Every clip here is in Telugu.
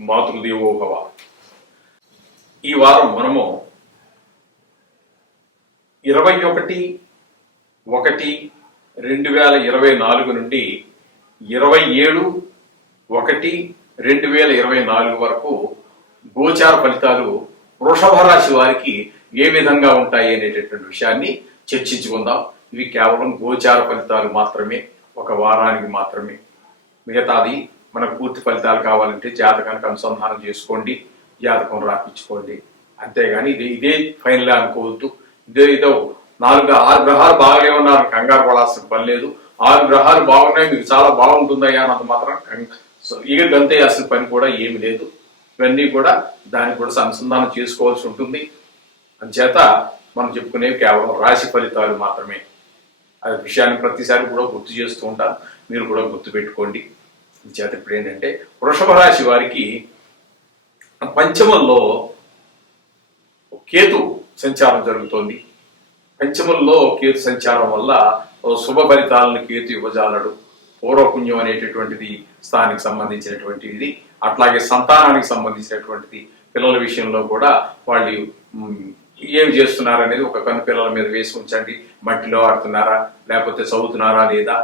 మాతృదేవోభవ. ఈ వారం మనము ఇరవై ఒకటి ఒకటి రెండు వేల ఇరవై నాలుగు నుండి ఇరవై ఏడు ఒకటి రెండు వేల ఇరవై నాలుగు వరకు గోచార ఫలితాలు వృషభ రాశి వారికి ఏ విధంగా ఉంటాయి అనేటటువంటి విషయాన్ని చర్చించుకుందాం. ఇవి కేవలం గోచార ఫలితాలు మాత్రమే ఒక వారానికి మాత్రమే. మిగతాది మనకు పూర్తి ఫలితాలు కావాలంటే జాతకానికి అనుసంధానం చేసుకోండి జాతకం రాపించుకోండి అంతేగాని ఇది ఇదే ఫైనల్ అనుకోవద్దు. ఇదే ఇదో నాలుగు ఆరు గ్రహాలు బాగానే ఉన్నారు కంగారు పడాల్సిన పని లేదు. ఆరు గ్రహాలు బాగున్నాయి మీకు చాలా బాగుంటుందయ్యా అన్నది మాత్రం కం- సో ఇక గంతేయాల్సిన పని కూడా ఏమి లేదు. ఇవన్నీ కూడా దాన్ని కూడా అనుసంధానం చేసుకోవాల్సి ఉంటుంది. అంచేత మనం చెప్పుకునేవి కేవలం రాశి ఫలితాలు మాత్రమే. ఆ విషయాన్ని ప్రతిసారి కూడా గుర్తు చేస్తూ ఉంటాను. మీరు కూడా గుర్తు పెట్టుకోండి. చేత ఇప్పుడు ఏంటంటే వృషభ రాశి వారికి పంచమంలో కేతు సంచారం జరుగుతోంది. పంచమంలో కేతు సంచారం వల్ల శుభ ఫలితాలను కేతు ఇవ్వజాలడు. పూర్వపుణ్యం అనేటటువంటిది స్థానికి సంబంధించినటువంటిది అట్లాగే సంతానానికి సంబంధించినటువంటిది పిల్లల విషయంలో కూడా వాళ్ళు ఏమి చేస్తున్నారు అనేది ఒక కన్ను పిల్లల మీద వేసి ఉంచండి. మట్టిలో ఆడుతున్నారా లేకపోతే చదువుతున్నారా లేదా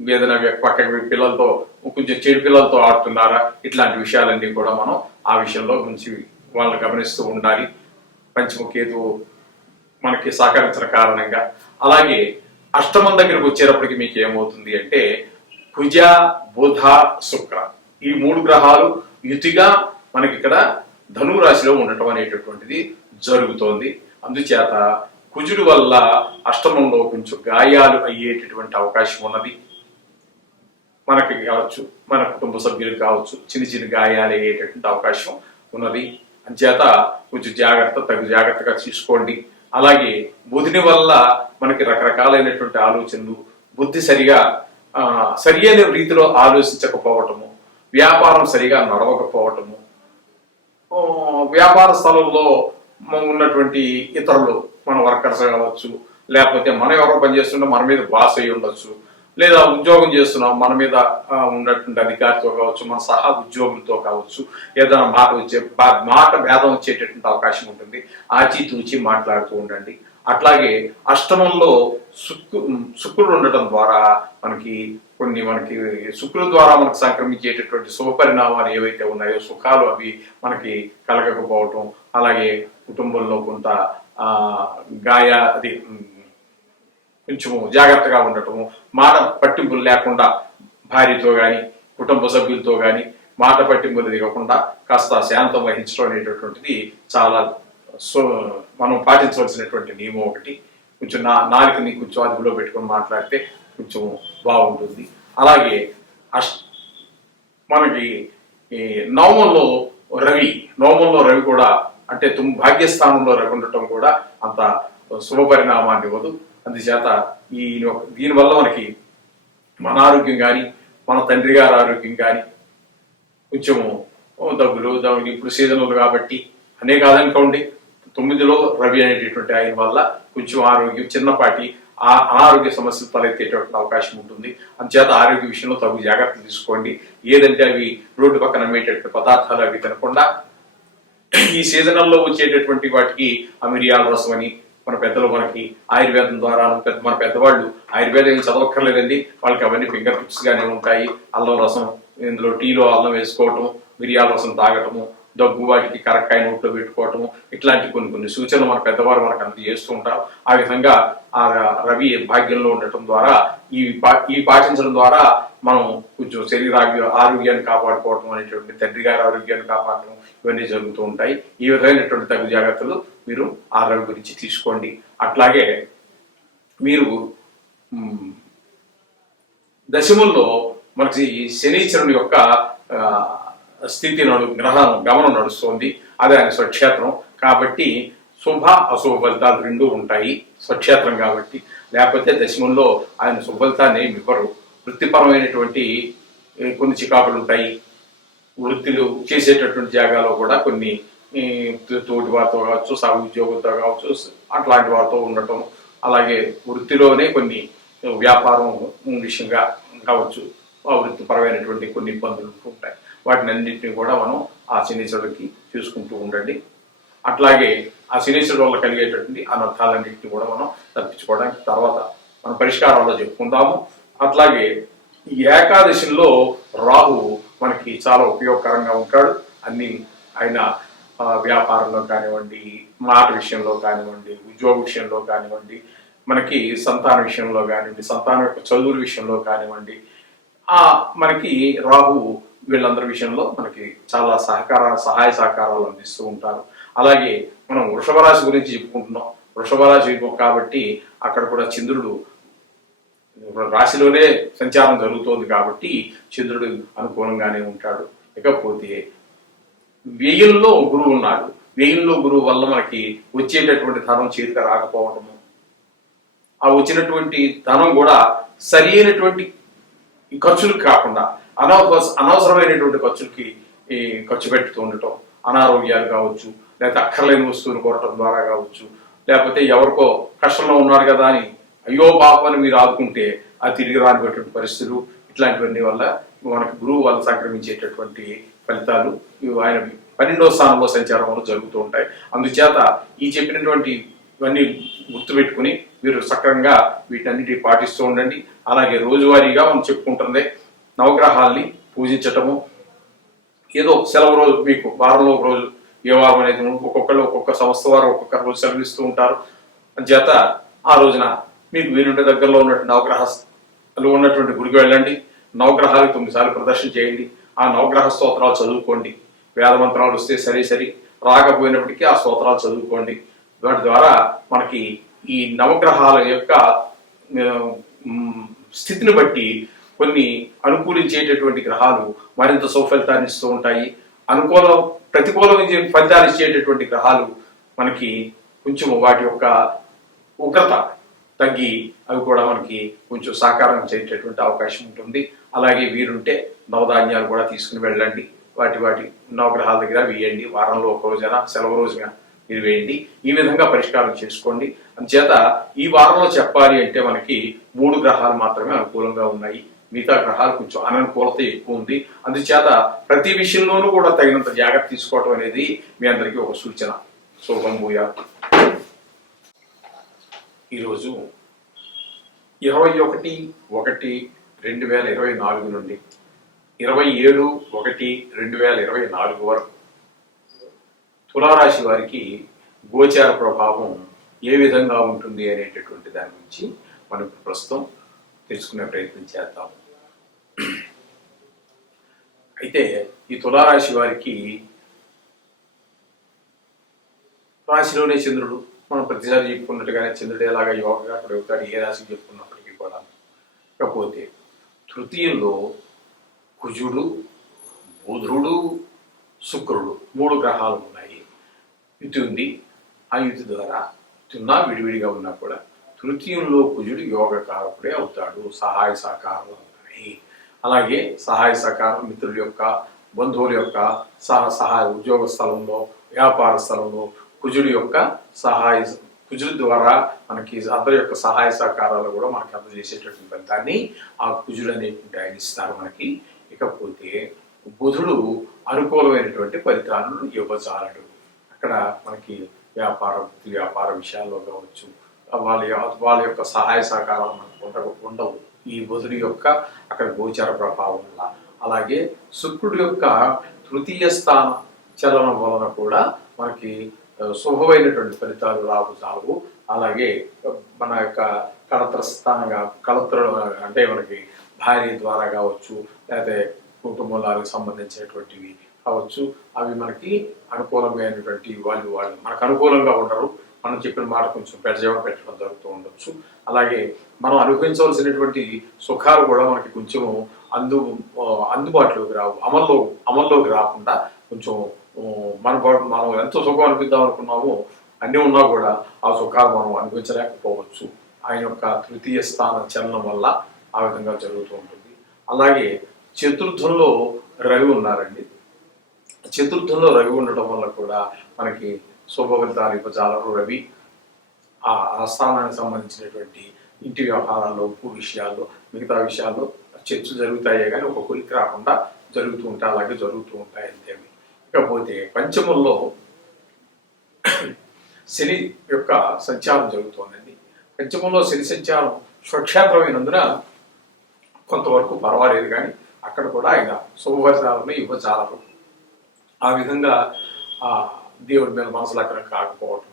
ఏదైనా పక్క పిల్లలతో కొంచెం చెడు పిల్లలతో ఆడుతున్నారా? ఇట్లాంటి విషయాలన్నీ కూడా మనం ఆ విషయంలో మంచి వాళ్ళని గమనిస్తూ ఉండాలి. పంచముఖేతు మనకి సహకరించిన కారణంగా. అలాగే అష్టమం దగ్గరకు వచ్చేటప్పటికి మీకు ఏమవుతుంది అంటే కుజ బుధ శుక్ర. ఈ మూడు గ్రహాలు యుతిగా మనకి ఇక్కడ ధనురాశిలో ఉండటం అనేటటువంటిది జరుగుతోంది. అందుచేత కుజుడు వల్ల అష్టమంలో కొంచెం గాయాలు అయ్యేటటువంటి అవకాశం ఉన్నది. మనకి కావచ్చు మన కుటుంబ సభ్యులకు కావచ్చు చిన్న చిన్న గాయాలు అయ్యేటటువంటి అవకాశం ఉన్నది. అంచేత కొంచెం జాగ్రత్త తగు జాగ్రత్తగా తీసుకోండి. అలాగే బుధిని వల్ల మనకి రకరకాలైనటువంటి ఆలోచనలు బుద్ధి సరిగా సరియైన సరి అయిన రీతిలో ఆలోచించకపోవటము వ్యాపారం సరిగా నడవకపోవటము వ్యాపార స్థలంలో ఉన్నటువంటి ఇతరులు మన వర్కర్స్ కావచ్చు లేకపోతే మనం ఎవరో పనిచేస్తుంటే మన మీద బాస్ అయి ఉండొచ్చు లేదా ఉద్యోగం చేస్తున్నాం మన మీద ఉన్నటువంటి అధికారితో కావచ్చు మన సహా ఉద్యోగులతో కావచ్చు ఏదైనా మాట వచ్చే మాట భేదం వచ్చేటటువంటి అవకాశం ఉంటుంది. ఆచితూచి మాట్లాడుతూ ఉండండి. అట్లాగే అష్టమంలో శుక్రు శుక్రుడు ఉండటం ద్వారా మనకి కొన్ని మనకి శుక్రుడు ద్వారా మనకు సంక్రమించేటటువంటి శుభ పరిణామాలు ఏవైతే ఉన్నాయో సుఖాలు అవి మనకి కలగకపోవటం అలాగే కుటుంబంలో కొంత ఆ, గాయ అది కొంచెము జాగ్రత్తగా ఉండటము మాట పట్టింపులు లేకుండా భార్యతో కానీ కుటుంబ సభ్యులతో కానీ మాట పట్టింపులు దిగకుండా కాస్త శాంతం వహించడం అనేటటువంటిది చాలా సో మనం పాటించవలసినటువంటి నియమం ఒకటి. కొంచెం నా నాలుకని కొంచెం అదుపులో పెట్టుకొని మాట్లాడితే కొంచెం బాగుంటుంది. అలాగే అష్ మనకి ఈ నవమంలో రవి నవమంలో రవి కూడా అంటే తుమ్ భాగ్యస్థానంలో రవి ఉండటం కూడా అంత శుభ పరిణామాన్ని ఇవ్వదు. అందుచేత ఈ దీనివల్ల మనకి మన ఆరోగ్యం కానీ మన తండ్రి గారి ఆరోగ్యం కానీ కొంచెము ఓ దగ్గులు దగ్గు ఇప్పుడు సీజన్లు కాబట్టి అనే కాదనుకోండి తొమ్మిదిలో రవి అనేటటువంటి ఆయన వల్ల కొంచెం ఆరోగ్యం చిన్నపాటి ఆ అనారోగ్య సమస్యలు తలెత్తేటటువంటి అవకాశం ఉంటుంది. అందుచేత ఆరోగ్య విషయంలో తగు జాగ్రత్తలు తీసుకోండి. ఏదంటే అవి రోడ్డు పక్కన అమ్మేటటువంటి పదార్థాలు అవి తినకుండా ఈ సీజనల్లో వచ్చేటటువంటి వాటికి అమిరియాల రసం అని మన పెద్దలు మనకి ఆయుర్వేదం ద్వారా పెద్ద మన పెద్దవాళ్ళు ఆయుర్వేదం ఏం చదవక్కర్లేదండి. వాళ్ళకి అవన్నీ ఫింగర్ టిప్స్ గానే ఉంటాయి. అల్లం రసం ఇందులో టీలో అల్లం వేసుకోవటం మిరియాల రసం తాగటము దగ్గు వాటికి కరెక్ట్ అయిన నోట్లో పెట్టుకోవటము ఇట్లాంటి కొన్ని కొన్ని సూచనలు మన పెద్దవారు మనకు అంత చేస్తూ ఉంటారు. ఆ విధంగా ఆ రవి భాగ్యంలో ఉండటం ద్వారా ఈ పా- ఈ పాటించడం ద్వారా మనం కొంచెం శరీర ఆరోగ్యాన్ని కాపాడుకోవటం అనేటువంటి తండ్రి గారి ఆరోగ్యాన్ని కాపాడటం ఇవన్నీ జరుగుతూ ఉంటాయి. ఈ విధమైనటువంటి తగు జాగ్రత్తలు మీరు ఆరోగ్యం గురించి తీసుకోండి. అట్లాగే మీరు దశముల్లో మనకి శనీశ్వరుని యొక్క స్థితి నడు గ్రహం గమనం నడుస్తోంది. అదే ఆయన స్వక్షేత్రం. కాబట్టి శుభ అశుభ ఫలితాలు రెండూ ఉంటాయి స్వక్షేత్రం కాబట్టి. లేకపోతే దశమంలో ఆయన శుభ ఫలితాన్ని ఇవ్వరు. వృత్తిపరమైనటువంటి కొన్ని చికాకులు ఉంటాయి. వృత్తిలో చేసేటటువంటి జాగాలో కూడా కొన్ని తోటి వారితో కావచ్చు సహ ఉద్యోగులతో కావచ్చు అట్లాంటి వారితో ఉండటం అలాగే వృత్తిలోనే కొన్ని వ్యాపారం విషయంగా కావచ్చు ఆ వృత్తిపరమైనటువంటి కొన్ని ఇబ్బందులు ఉంటాయి. వాటిని అన్నింటినీ కూడా మనం ఆ శనీశ్వరుడికి చూసుకుంటూ ఉండండి. అట్లాగే ఆ శనీశ్వరుడు వల్ల కలిగేటటువంటి అనర్థాలన్నింటినీ కూడా మనం తప్పించుకోవడానికి తర్వాత మనం పరిష్కారాల్లో చెప్పుకుందాము. అట్లాగే ఈ ఏకాదశిలో రాహు మనకి చాలా ఉపయోగకరంగా ఉంటాడు. అన్ని ఆయన వ్యాపారంలో కానివ్వండి మాట విషయంలో కానివ్వండి ఉద్యోగ విషయంలో కానివ్వండి మనకి సంతాన విషయంలో కానివ్వండి సంతానం యొక్క చదువుల విషయంలో కానివ్వండి ఆ మనకి రాహు వీళ్ళందరి విషయంలో మనకి చాలా సహకార సహాయ సహకారాలు అందిస్తూ ఉంటారు. అలాగే మనం వృషభ రాశి గురించి చెప్పుకుంటున్నాం. వృషభ రాశి కాబట్టి అక్కడ కూడా చంద్రుడు రాశిలోనే సంచారం జరుగుతోంది కాబట్టి చంద్రుడు అనుకూలంగానే ఉంటాడు. ఇకపోతే వ్యయంలో గురువు ఉన్నాడు. వ్యయంలో గురువు వల్ల మనకి వచ్చేటటువంటి ధనం చేతికి రాకపోవటము ఆ వచ్చినటువంటి ధనం కూడా సరి అయినటువంటి ఖర్చులకు కాకుండా అనవస అనవసరమైనటువంటి ఖర్చులకి ఖర్చు పెట్టుతూ ఉండటం. అనారోగ్యాలు కావచ్చు లేకపోతే అక్కర్లేని వస్తువులు కొనటం ద్వారా కావచ్చు లేకపోతే ఎవరికో కష్టంలో ఉన్నాడు కదా అని అయ్యో బాబు అని మీరు ఆదుకుంటే అది తిరిగి రానిటువంటి పరిస్థితులు ఇట్లాంటివన్నీ వల్ల మనకు గురువు వల్ల సంక్రమించేటటువంటి ఫలితాలు ఇవి ఆయన పన్నెండో స్థానంలో సంచారం వల్ల జరుగుతూ ఉంటాయి. అందుచేత ఈ చెప్పినటువంటి ఇవన్నీ గుర్తుపెట్టుకుని మీరు సక్రమంగా వీటన్నిటి పాటిస్తూ ఉండండి. అలాగే రోజువారీగా మనం చెప్పుకుంటుంది నవగ్రహాల్ని పూజించటము. ఏదో సెలవు రోజు మీకు వారంలో ఒక రోజు ఏ వారం అనేది ఒక్కొక్కరు ఒక్కొక్క సంస్థ వారు ఒక్కొక్క రోజు సెలవిస్తూ ఉంటారు. చేత ఆ రోజున మీకు వీరుండే దగ్గరలో ఉన్నటువంటి నవగ్రహాలు ఉన్నటువంటి గుడికి వెళ్ళండి. నవగ్రహాలకు తొమ్మిది సార్లు ప్రదర్శన చేయండి. ఆ నవగ్రహ స్తోత్రాలు చదువుకోండి. వేద మంత్రాలు వస్తే సరే సరి. రాకపోయినప్పటికీ ఆ స్తోత్రాలు చదువుకోండి. వాటి ద్వారా మనకి ఈ నవగ్రహాల యొక్క స్థితిని బట్టి కొన్ని అనుకూలించేటటువంటి గ్రహాలు మరింత సౌఫలితాన్ని ఇస్తూ ఉంటాయి. అనుకూలం ప్రతికూలమైన ఫలితాలు ఇచ్చేటటువంటి గ్రహాలు మనకి కొంచెం వాటి యొక్క ఉగ్రత తగ్గి అవి కూడా మనకి కొంచెం సాకారం చేసేటటువంటి అవకాశం ఉంటుంది. అలాగే వీరుంటే నవధాన్యాలు కూడా తీసుకుని వెళ్ళండి. వాటి వాటి నవగ్రహాల దగ్గర వేయండి. వారంలో ఒక రోజైనా సెలవు రోజున మీరు వేయండి. ఈ విధంగా పరిష్కారం చేసుకోండి. అందుచేత ఈ వారంలో చెప్పాలి అంటే మనకి మూడు గ్రహాలు మాత్రమే అనుకూలంగా ఉన్నాయి. మిగతా గ్రహాలు కొంచెం అననుకూలత ఎక్కువ ఉంది. అందుచేత ప్రతి విషయంలోనూ కూడా తగినంత జాగ్రత్త తీసుకోవటం అనేది మీ అందరికీ ఒక సూచన. శుభం భూయా ఈరోజు ఇరవై ఒకటి ఒకటి రెండు వేల ఇరవై నాలుగు నుండి ఇరవై ఏడు ఒకటి రెండు వేల ఇరవై నాలుగు వరకు తులారాశి వారికి గోచార ప్రభావం ఏ విధంగా ఉంటుంది అనేటటువంటి దాని గురించి మనం ప్రస్తుతం తెలుసుకునే ప్రయత్నం చేద్దాం. అయితే ఈ తులారాశి వారికి రాశిలోనే చంద్రుడు మనం ప్రతిసారి చెప్పుకున్నట్టుగానే చంద్రుడు ఎలాగా యోగగా ప్రయోగాడు ఏ రాశికి చెప్పుకున్నప్పటికీ కూడా. కాకపోతే తృతీయంలో కుజుడు బుధుడు శుక్రుడు మూడు గ్రహాలు ఉన్నాయి. యుతి ఉంది. ఆ యుతి ద్వారా తిన్నా విడివిడిగా ఉన్నా కూడా తృతీయంలో కుజుడు యోగకారకుడే అవుతాడు సహాయ సహకారాలు ఉన్నాయి. అలాగే సహాయ సహకారం మిత్రుల యొక్క బంధువుల యొక్క సహ సహాయ ఉద్యోగ స్థలంలో వ్యాపార స్థలంలో కుజుడి యొక్క సహాయ కుజుడి ద్వారా మనకి అందరి యొక్క సహాయ సహకారాలు కూడా మనకి అందజేసేటటువంటి ఫలితాన్ని ఆ కుజుడు అనేటువంటి ఆయన ఇస్తారు మనకి. ఇకపోతే బుధుడు అనుకూలమైనటువంటి ఫలితాలను ఇవ్వచాలడు అక్కడ మనకి వ్యాపార వృత్తి వ్యాపార విషయాల్లో కావచ్చు వాళ్ళ వాళ్ళ యొక్క సహాయ సహకారాలు మనకు ఉండవు ఉండవు. ఈ బుధుడి యొక్క అక్కడ గోచర ప్రభావం వల్ల. అలాగే శుక్రుడి యొక్క తృతీయ స్థాన చలనం వలన కూడా మనకి శుభమైనటువంటి ఫలితాలు రావు చావు అలాగే మన యొక్క కళత్రస్థానంగా కళత్ర అంటే మనకి భార్య ద్వారా కావచ్చు లేకపోతే కుటుంబాలకు సంబంధించినటువంటివి కావచ్చు అవి మనకి అనుకూలమైనటువంటి వాళ్ళు వాళ్ళు మనకు అనుకూలంగా ఉండరు. మనం చెప్పిన మాట కొంచెం పెడజేవ పెట్టడం జరుగుతూ ఉండొచ్చు. అలాగే మనం అనుభవించవలసినటువంటి సుఖాలు కూడా మనకి కొంచెం అందు అందుబాటులోకి రావు. అమల్లో అమల్లోకి రాకుండా కొంచెం మన మనం ఎంత సుఖం అనిపిద్దాం అనుకున్నామో అన్నీ ఉన్నా కూడా ఆ సుఖాలు మనం అనిపించలేకపోవచ్చు ఆయన యొక్క తృతీయ స్థాన చలనం వల్ల ఆ విధంగా జరుగుతూ ఉంటుంది. అలాగే చతుర్థంలో రవి ఉన్నారండి. చతుర్థంలో రవి ఉండటం వల్ల కూడా మనకి శుభ ఫలితాలు ఇవ్వజాలరు రవి. ఆ స్థానానికి సంబంధించినటువంటి ఇంటి వ్యవహారాల్లో ఉప్పు విషయాల్లో మిగతా విషయాల్లో చర్చ జరుగుతాయే కానీ ఒక కొలికి రాకుండా జరుగుతూ ఉంటాయి అలాగే జరుగుతూ ఉంటాయి అంతేమి ఇకపోతే పంచముల్లో శని యొక్క సంచారం జరుగుతోందండి. పంచమంలో శని సంచారం స్వక్షేత్రమైనందున కొంతవరకు పర్వాలేదు కానీ అక్కడ కూడా ఆయన శుభఫలితాలను ఇవ్వచాలరు ఆ విధంగా ఆ దేవుడి మీద మనసులు అక్కడ కాకపోవటం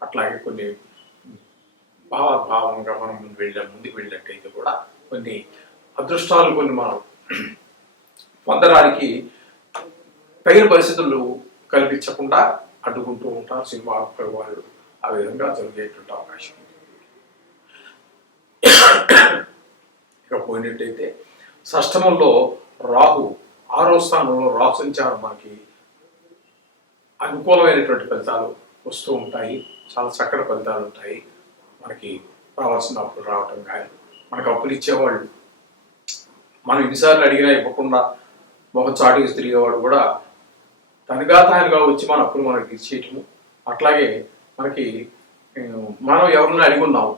అట్లాగే కొన్ని భావభావంగా మనం ముందు వెళ్ళ ముందుకు వెళ్ళినట్టయితే కూడా కొన్ని అదృష్టాలు కొన్ని మనం పొందడానికి తగిన పరిస్థితులు కల్పించకుండా అడ్డుకుంటూ ఉంటారు సినిమా వాళ్ళు ఆ విధంగా జరిగేటువంటి అవకాశం ఉంది. ఇక పోయినట్టయితే షష్టమంలో రాహు ఆరో స్థానంలో రాహు సంచారం మనకి అనుకూలమైనటువంటి ఫలితాలు వస్తూ ఉంటాయి. చాలా చక్కటి ఫలితాలు ఉంటాయి. మనకి రావాల్సిన అప్పులు రావటం కానీ మనకు అప్పులు ఇచ్చేవాళ్ళు మనం ఎన్నిసార్లు అడిగినా ఇవ్వకుండా మొహం చాటుగా తిరిగేవాడు కూడా తనగా తానుగా వచ్చి మన అప్పులు మనకి ఇచ్చేయటము అట్లాగే మనకి మనం ఎవరిని అడిగి ఉన్నాము?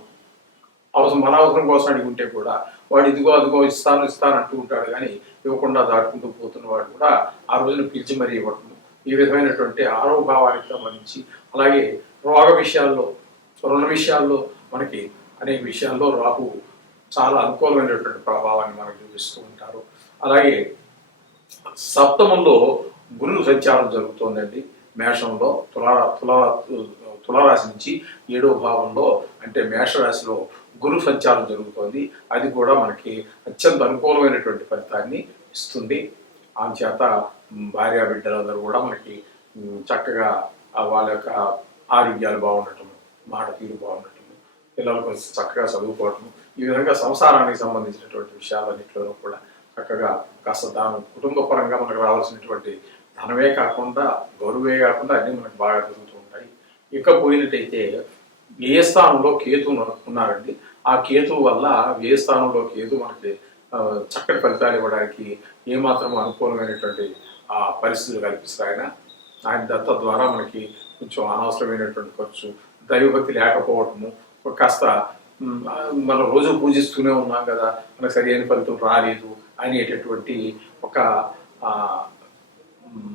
అవసరం మన అవసరం కోసం అడిగి ఉంటే కూడా వాడు ఇదిగో అదిగో ఇస్తాను ఇస్తాను అంటూ ఉంటాడు. కానీ ఇవ్వకుండా దాటుకుంటూ పోతున్న వాడు కూడా ఆ రోజున పిలిచి మరీ ఇవ్వటం ఈ విధమైనటువంటి ఆరోగ్యభావానికి సంబంధించి అలాగే రోగ విషయాల్లో రుణ విషయాల్లో మనకి అనేక విషయాల్లో రాహు చాలా అనుకూలమైనటువంటి ప్రభావాన్ని మనకు చూపిస్తూ ఉంటారు. అలాగే సప్తమంలో గురువు సంచారం జరుగుతోందండి. మేషంలో తులా తులా తులారాశి నుంచి ఏడో భావంలో అంటే మేషరాశిలో గురు సంచారం జరుగుతోంది. అది కూడా మనకి అత్యంత అనుకూలమైనటువంటి ఫలితాన్ని ఇస్తుంది. చేత భార్య బిడ్డలందరూ కూడా మనకి చక్కగా వాళ్ళ యొక్క ఆరోగ్యాలు బాగుండటం మాట తీరు బాగుండటం పిల్లలు చక్కగా చదువుకోవటం ఈ విధంగా సంసారానికి సంబంధించినటువంటి విషయాలన్నింటిలో కూడా చక్కగా కాస్త దాని కుటుంబ పరంగా మనకు రావాల్సినటువంటి ధనమే కాకుండా గౌరవే కాకుండా అన్నీ మనకు బాగా జరుగుతూ ఉంటాయి. ఇక పోయినట్టయితే ఏ స్థానంలో కేతు ఉన్నారండి ఆ కేతు వల్ల ఏ స్థానంలో కేతు మనకి చక్కటి ఫలితాలు ఇవ్వడానికి ఏమాత్రం అనుకూలమైనటువంటి ఆ పరిస్థితులు కల్పిస్తారు ఆయన ఆయన దత్త ద్వారా మనకి కొంచెం అనవసరమైనటువంటి ఖర్చు దైవభక్తి లేకపోవటము కాస్త మనం రోజు పూజిస్తూనే ఉన్నాం కదా మనకు సరైన ఫలితం రాలేదు అనేటటువంటి ఒక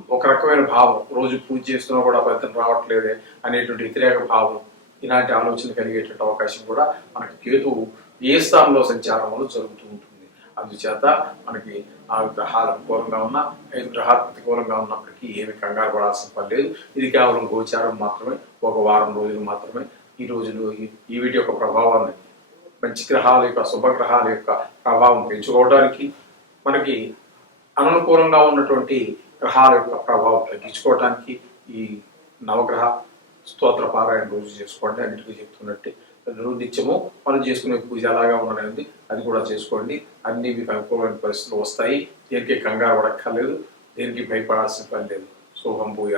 ఒక రకమైన భావం రోజు పూజ చేస్తున్నా కూడా ఫలితం రావట్లేదే అనేటువంటి వ్యతిరేక భావం ఇలాంటి ఆలోచన కలిగేటువంటి అవకాశం కూడా మనకి కేతువు ఏ స్థానంలో సంచారం వల్ల జరుగుతూ ఉంటుంది. అందుచేత మనకి ఆ గ్రహాలు అనుకూలంగా ఉన్నా ఐదు గ్రహాలు ప్రతికూలంగా ఉన్నప్పటికీ ఏమి కంగారు పడాల్సిన పని లేదు. ఇది కేవలం గోచారం మాత్రమే ఒక వారం రోజులు మాత్రమే. ఈ రోజులు ఈ- ఈ వీటి యొక్క ప్రభావాన్ని మంచి గ్రహాల యొక్క శుభగ్రహాల యొక్క ప్రభావం పెంచుకోవడానికి మనకి అననుకూలంగా ఉన్నటువంటి గ్రహాల యొక్క ప్రభావం తగ్గించుకోవడానికి ఈ నవగ్రహ స్తోత్ర పారాయణ రోజు చేసుకోండి. అన్నిటికీ చెప్తున్నట్టు నిత్యము మనం చేసుకునే పూజ అలాగా ఉండనేది అది కూడా చేసుకోండి. అన్ని మీకు అనుకూలమైన పరిస్థితులు వస్తాయి. దేనికి కంగారు పడక్కర్లేదు. దేనికి భయపడాల్సిన పని లేదు. శుభం పూజ